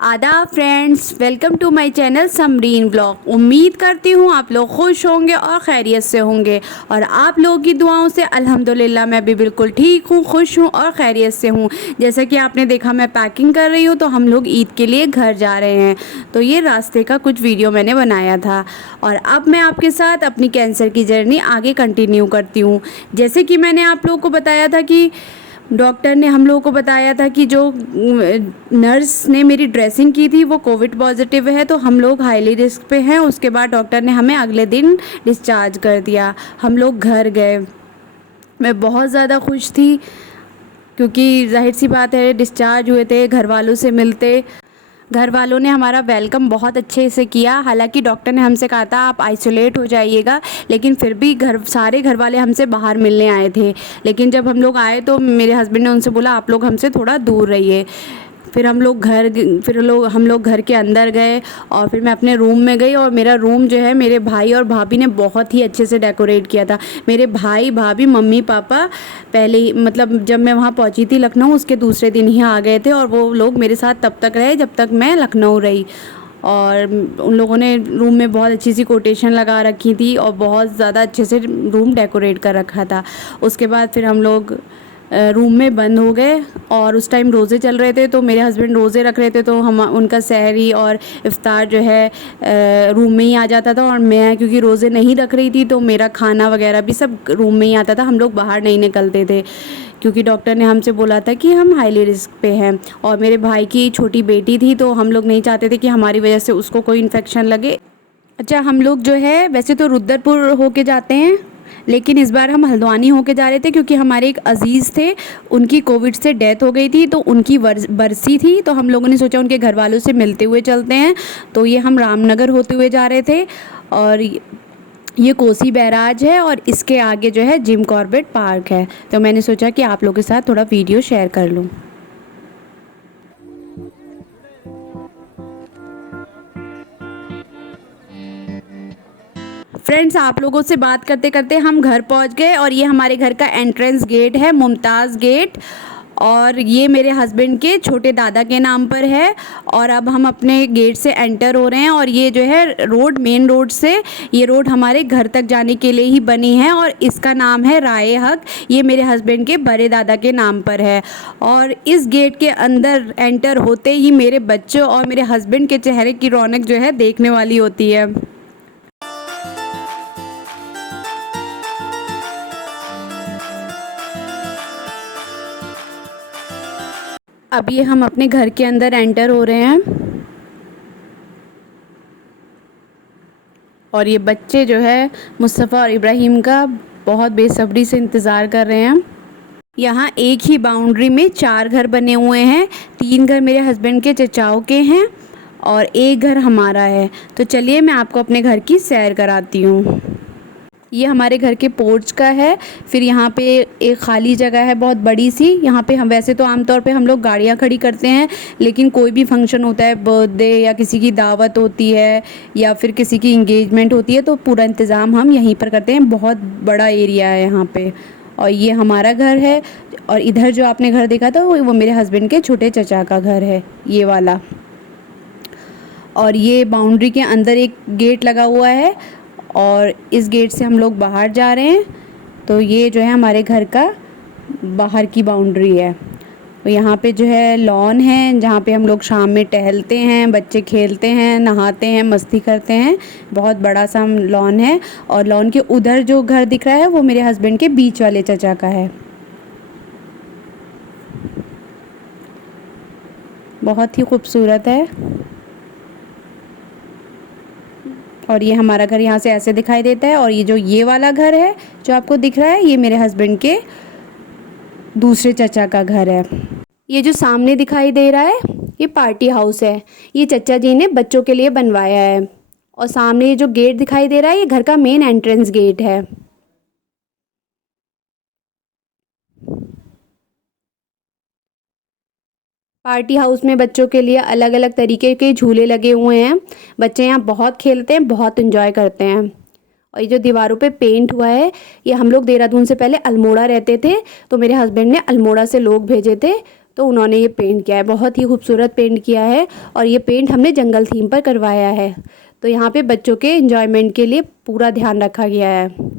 आदाब friends, welcome to my channel Samreen vlog. उम्मीद करती हूँ आप लोग खुश होंगे और खैरियत से होंगे और आप लोगों की दुआओं से अल्हम्दुलिल्लाह मैं भी बिल्कुल ठीक हूँ, खुश हूँ और खैरियत से हूँ। जैसा कि आपने देखा मैं पैकिंग कर रही हूँ, तो हम लोग ईद के लिए घर जा रहे हैं। तो ये रास्ते का कुछ वीडियो मैंने बनाया था और अब मैं आपके साथ अपनी कैंसर की जर्नी आगे कंटिन्यू करती हूँ। जैसे कि मैंने आप लोगों को बताया था कि डॉक्टर ने हम लोगों को बताया था कि जो नर्स ने मेरी ड्रेसिंग की थी वो कोविड पॉजिटिव है, तो हम लोग हाईली रिस्क पे हैं। उसके बाद डॉक्टर ने हमें अगले दिन डिस्चार्ज कर दिया। हम लोग घर गए। मैं बहुत ज़्यादा खुश थी क्योंकि जाहिर सी बात है डिस्चार्ज हुए थे, घर वालों से मिलते। घर वालों ने हमारा वेलकम बहुत अच्छे से किया। हालांकि डॉक्टर ने हमसे कहा था आप आइसोलेट हो जाइएगा, लेकिन फिर भी सारे घर वाले हमसे बाहर मिलने आए थे। लेकिन जब हम लोग आए तो मेरे हस्बैंड ने उनसे बोला आप लोग हमसे थोड़ा दूर रहिए। फिर हम लोग घर के अंदर गए और फिर मैं अपने रूम में गई। और मेरा रूम जो है मेरे भाई और भाभी ने बहुत ही अच्छे से डेकोरेट किया था। मेरे भाई भाभी मम्मी पापा पहले ही मतलब जब मैं वहाँ पहुँची थी लखनऊ, उसके दूसरे दिन ही आ गए थे और वो लोग मेरे साथ तब तक रहे जब तक मैं लखनऊ रही। और उन लोगों ने रूम में बहुत अच्छी सी कोटेशन लगा रखी थी और बहुत ज़्यादा अच्छे से रूम डेकोरेट कर रखा था। उसके बाद फिर हम लोग रूम में बंद हो गए और उस टाइम रोज़े चल रहे थे, तो मेरे हस्बैंड रोज़े रख रहे थे, तो हम उनका सहरी और इफ़्तार जो है रूम में ही आ जाता था। और मैं क्योंकि रोज़े नहीं रख रही थी तो मेरा खाना वगैरह भी सब रूम में ही आता था। हम लोग बाहर नहीं निकलते थे क्योंकि डॉक्टर ने हमसे बोला था कि हम हाईली रिस्क पे हैं। और मेरे भाई की छोटी बेटी थी, तो हम लोग नहीं चाहते थे कि हमारी वजह से उसको कोई इन्फेक्शन लगे। अच्छा, हम लोग जो है वैसे तो रुद्रपुर होके जाते हैं, लेकिन इस बार हम हल्द्वानी होके जा रहे थे क्योंकि हमारे एक अजीज़ थे, उनकी कोविड से डेथ हो गई थी, तो उनकी बरसी थी। तो हम लोगों ने सोचा उनके घर वालों से मिलते हुए चलते हैं। तो ये हम रामनगर होते हुए जा रहे थे और ये कोसी बैराज है और इसके आगे जो है जिम कॉर्बेट पार्क है। तो मैंने सोचा कि आप लोगों के साथ थोड़ा वीडियो शेयर कर लूँ। फ्रेंड्स, आप लोगों से बात करते करते हम घर पहुंच गए और ये हमारे घर का एंट्रेंस गेट है, मुमताज़ गेट। और ये मेरे हस्बैंड के छोटे दादा के नाम पर है। और अब हम अपने गेट से एंटर हो रहे हैं और ये जो है रोड, मेन रोड से ये रोड हमारे घर तक जाने के लिए ही बनी है और इसका नाम है राय हक। ये मेरे हस्बैंड के बड़े दादा के नाम पर है। और इस गेट के अंदर एंटर होते ही मेरे बच्चों और मेरे हस्बैंड के चेहरे की रौनक जो है देखने वाली होती है। अब ये हम अपने घर के अंदर एंटर हो रहे हैं और ये बच्चे जो है मुस्तफ़ा और इब्राहिम का बहुत बेसब्री से इंतज़ार कर रहे हैं। यहाँ एक ही बाउंड्री में 4 घर बने हुए हैं। 3 घर मेरे हस्बैंड के चचाओं के हैं और एक घर हमारा है। तो चलिए मैं आपको अपने घर की सैर कराती हूँ। ये हमारे घर के पोर्च का है। फिर यहाँ पे एक खाली जगह है बहुत बड़ी सी। यहाँ पे हम वैसे तो आमतौर पे हम लोग गाड़ियाँ खड़ी करते हैं, लेकिन कोई भी फंक्शन होता है, बर्थडे या किसी की दावत होती है या फिर किसी की इंगेजमेंट होती है, तो पूरा इंतज़ाम हम यहीं पर करते हैं। बहुत बड़ा एरिया है यहाँ पे। और ये हमारा घर है और इधर जो आपने घर देखा था वो मेरे हस्बैंड के छोटे चचा का घर है, ये वाला। और ये बाउंड्री के अंदर एक गेट लगा हुआ है और इस गेट से हम लोग बाहर जा रहे हैं। तो ये जो है हमारे घर का बाहर की बाउंड्री है। तो यहाँ पे जो है लॉन है जहाँ पे हम लोग शाम में टहलते हैं, बच्चे खेलते हैं, नहाते हैं, मस्ती करते हैं। बहुत बड़ा सा लॉन है और लॉन के उधर जो घर दिख रहा है वो मेरे हस्बैंड के बीच वाले चचा का है। बहुत ही खूबसूरत है। और ये हमारा घर यहाँ से ऐसे दिखाई देता है। और ये वाला घर है जो आपको दिख रहा है, ये मेरे हस्बैंड के दूसरे चचा का घर है। ये जो सामने दिखाई दे रहा है ये पार्टी हाउस है। ये चचा जी ने बच्चों के लिए बनवाया है। और सामने ये जो गेट दिखाई दे रहा है ये घर का मेन एंट्रेंस गेट है। पार्टी हाउस में बच्चों के लिए अलग अलग तरीके के झूले लगे हुए हैं। बच्चे यहाँ बहुत खेलते हैं, बहुत इंजॉय करते हैं। और ये जो दीवारों पे पेंट हुआ है, ये हम लोग देहरादून से पहले अल्मोड़ा रहते थे, तो मेरे हस्बैंड ने अल्मोड़ा से लोग भेजे थे, तो उन्होंने ये पेंट किया है, बहुत ही खूबसूरत पेंट किया है। और ये पेंट हमने जंगल थीम पर करवाया है। तो यहाँ पे बच्चों के एंजॉयमेंट के लिए पूरा ध्यान रखा गया है।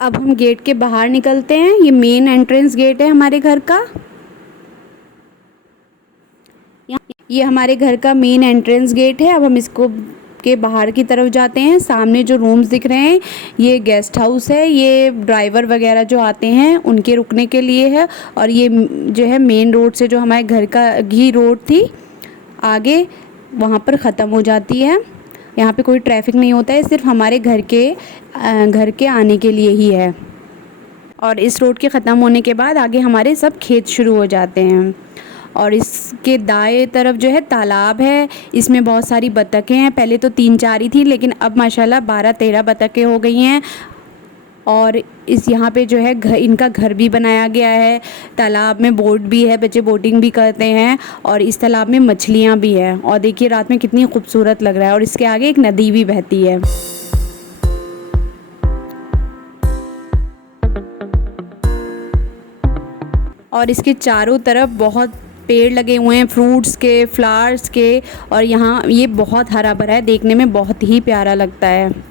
अब हम गेट के बाहर निकलते हैं। ये मेन एंट्रेंस गेट है हमारे घर का। ये हमारे घर का मेन एंट्रेंस गेट है। अब हम इसको के बाहर की तरफ जाते हैं। सामने जो रूम्स दिख रहे हैं ये गेस्ट हाउस है। ये ड्राइवर वगैरह जो आते हैं उनके रुकने के लिए है। और ये जो है मेन रोड से जो हमारे घर का घी रोड थी आगे वहाँ पर ख़त्म हो जाती है। यहाँ पे कोई ट्रैफिक नहीं होता है, सिर्फ हमारे घर के आने के लिए ही है। और इस रोड के ख़त्म होने के बाद आगे हमारे सब खेत शुरू हो जाते हैं। और इसके दाएं तरफ जो है तालाब है, इसमें बहुत सारी बतखें हैं। पहले तो 3-4 ही थी, लेकिन अब माशाल्लाह 12-13 बतखें हो गई हैं। और इस यहाँ पे जो है इनका घर भी बनाया गया है। तालाब में बोट भी है, बच्चे बोटिंग भी करते हैं। और इस तालाब में मछलियाँ भी हैं। और देखिए रात में कितनी खूबसूरत लग रहा है। और इसके आगे एक नदी भी बहती है। और इसके चारों तरफ बहुत पेड़ लगे हुए हैं, फ्रूट्स के, फ्लावर्स के। और यहाँ ये बहुत हरा भरा है, देखने में बहुत ही प्यारा लगता है।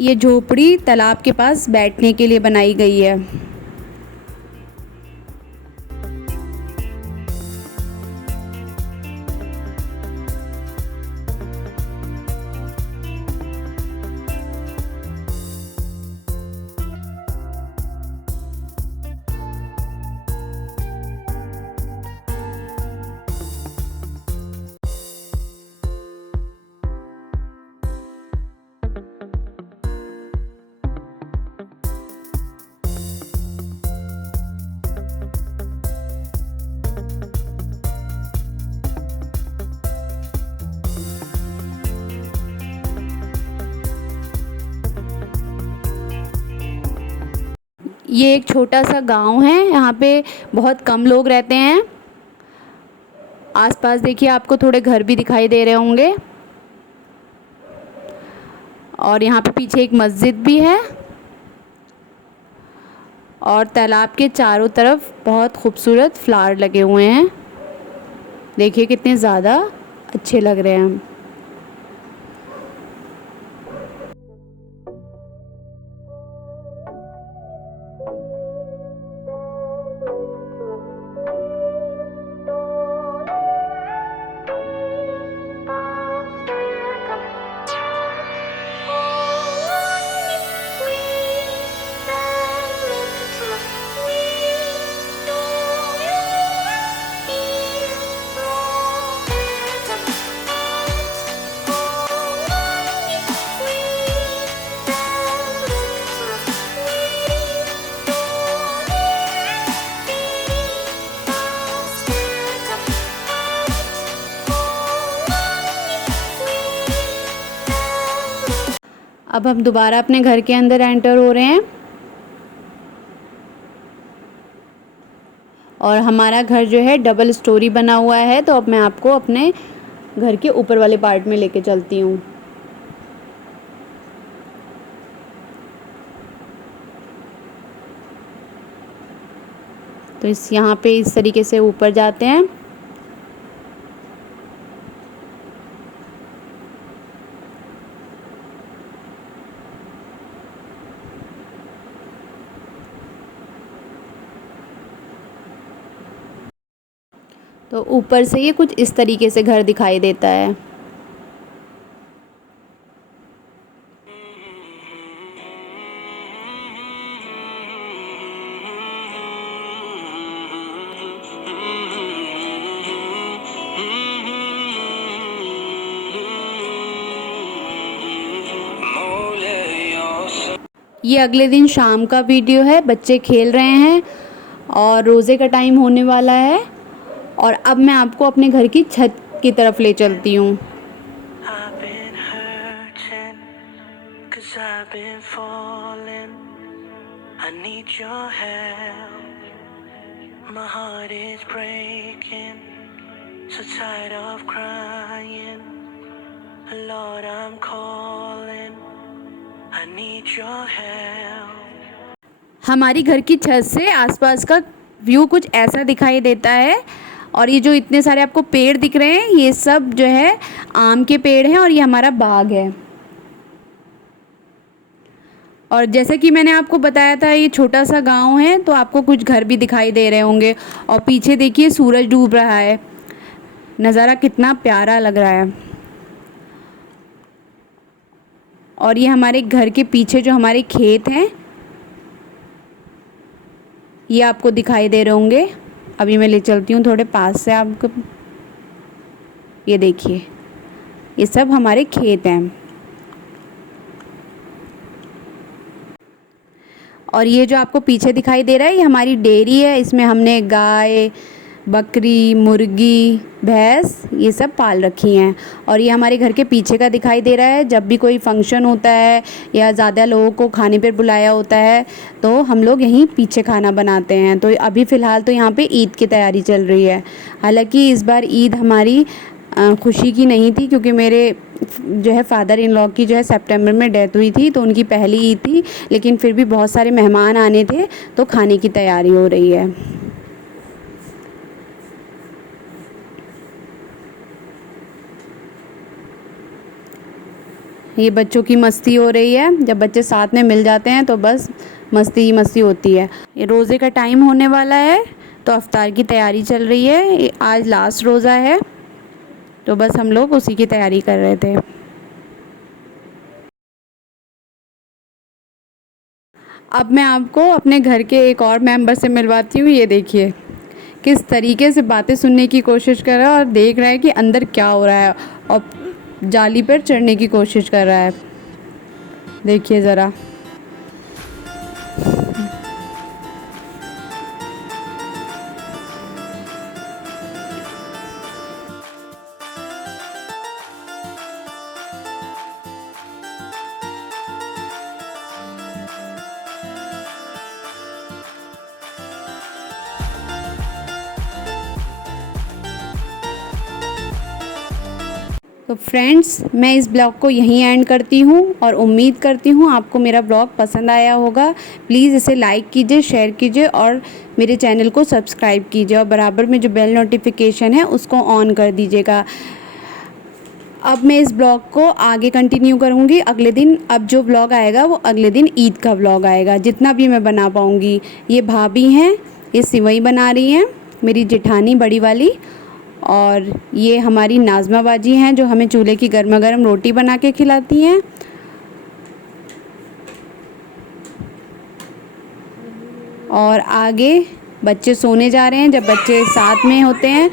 ये झोपड़ी तालाब के पास बैठने के लिए बनाई गई है। ये एक छोटा सा गांव है, यहाँ पे बहुत कम लोग रहते हैं। आसपास देखिए आपको थोड़े घर भी दिखाई दे रहे होंगे। और यहाँ पे पीछे एक मस्जिद भी है। और तालाब के चारों तरफ बहुत खूबसूरत फ्लावर लगे हुए हैं। देखिए कितने ज़्यादा अच्छे लग रहे हैं। अब हम दोबारा अपने घर के अंदर एंटर हो रहे हैं। और हमारा घर जो है डबल स्टोरी बना हुआ है, तो अब मैं आपको अपने घर के ऊपर वाले पार्ट में लेके चलती हूँ। तो यहाँ पे इस तरीके से ऊपर जाते हैं। तो ऊपर से ये कुछ इस तरीके से घर दिखाई देता है। ये अगले दिन शाम का वीडियो है। बच्चे खेल रहे हैं और रोज़े का टाइम होने वाला है। और अब मैं आपको अपने घर की छत की तरफ ले चलती हूँ। हमारी घर की छत से आसपास का व्यू कुछ ऐसा दिखाई देता है। और ये जो इतने सारे आपको पेड़ दिख रहे हैं, ये सब जो है आम के पेड़ हैं और ये हमारा बाग है। और जैसे कि मैंने आपको बताया था, ये छोटा सा गांव है, तो आपको कुछ घर भी दिखाई दे रहे होंगे। और पीछे देखिए सूरज डूब रहा है, नज़ारा कितना प्यारा लग रहा है। और ये हमारे घर के पीछे जो हमारे खेत हैं, ये आपको दिखाई दे रहे होंगे। अभी मैं ले चलती हूँ थोड़े पास से आपको। ये देखिए, ये सब हमारे खेत हैं। और ये जो आपको पीछे दिखाई दे रहा है, ये हमारी डेयरी है। इसमें हमने गाय, बकरी, मुर्गी, भैंस ये सब पाल रखी हैं। और ये हमारे घर के पीछे का दिखाई दे रहा है। जब भी कोई फंक्शन होता है या ज़्यादा लोगों को खाने पर बुलाया होता है, तो हम लोग यहीं पीछे खाना बनाते हैं। तो अभी फ़िलहाल तो यहाँ पे ईद की तैयारी चल रही है। हालांकि इस बार ईद हमारी खुशी की नहीं थी, क्योंकि मेरे जो है फादर इन लॉ की जो है सितंबर में डेथ हुई थी, तो उनकी पहली ईद थी। लेकिन फिर भी बहुत सारे मेहमान आने थे, तो खाने की तैयारी हो रही है। ये बच्चों की मस्ती हो रही है। जब बच्चे साथ में मिल जाते हैं तो बस मस्ती ही मस्ती होती है। ये रोज़े का टाइम होने वाला है, तो अफ्तार की तैयारी चल रही है। आज लास्ट रोज़ा है, तो बस हम लोग उसी की तैयारी कर रहे थे। अब मैं आपको अपने घर के एक और मेंबर से मिलवाती हूँ। ये देखिए किस तरीके से बातें सुनने की कोशिश कर रहा है और देख रहा है कि अंदर क्या हो रहा है, और जाली पर चढ़ने की कोशिश कर रहा है। देखिए ज़रा। तो फ्रेंड्स, मैं इस ब्लॉग को यहीं एंड करती हूँ और उम्मीद करती हूँ आपको मेरा ब्लॉग पसंद आया होगा। प्लीज़ इसे लाइक कीजिए, शेयर कीजिए और मेरे चैनल को सब्सक्राइब कीजिए। और बराबर में जो बेल नोटिफिकेशन है उसको ऑन कर दीजिएगा। अब मैं इस ब्लॉग को आगे कंटिन्यू करूँगी अगले दिन। अब जो ब्लॉग आएगा वो अगले दिन ईद का ब्लॉग आएगा, जितना भी मैं बना पाऊँगी। ये भाभी हैं, ये सिवई बना रही हैं, मेरी जेठानी बड़ी वाली। और ये हमारी नाज़मा बाजी हैं, जो हमें चूल्हे की गर्मा गर्म रोटी बना के खिलाती हैं। और आगे बच्चे सोने जा रहे हैं। जब बच्चे साथ में होते हैं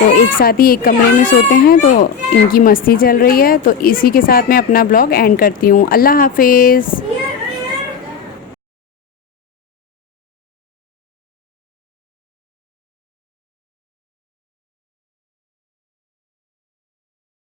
तो एक साथ ही एक कमरे में सोते हैं, तो इनकी मस्ती चल रही है। तो इसी के साथ मैं अपना ब्लॉग एंड करती हूँ। अल्लाह हाफिज़।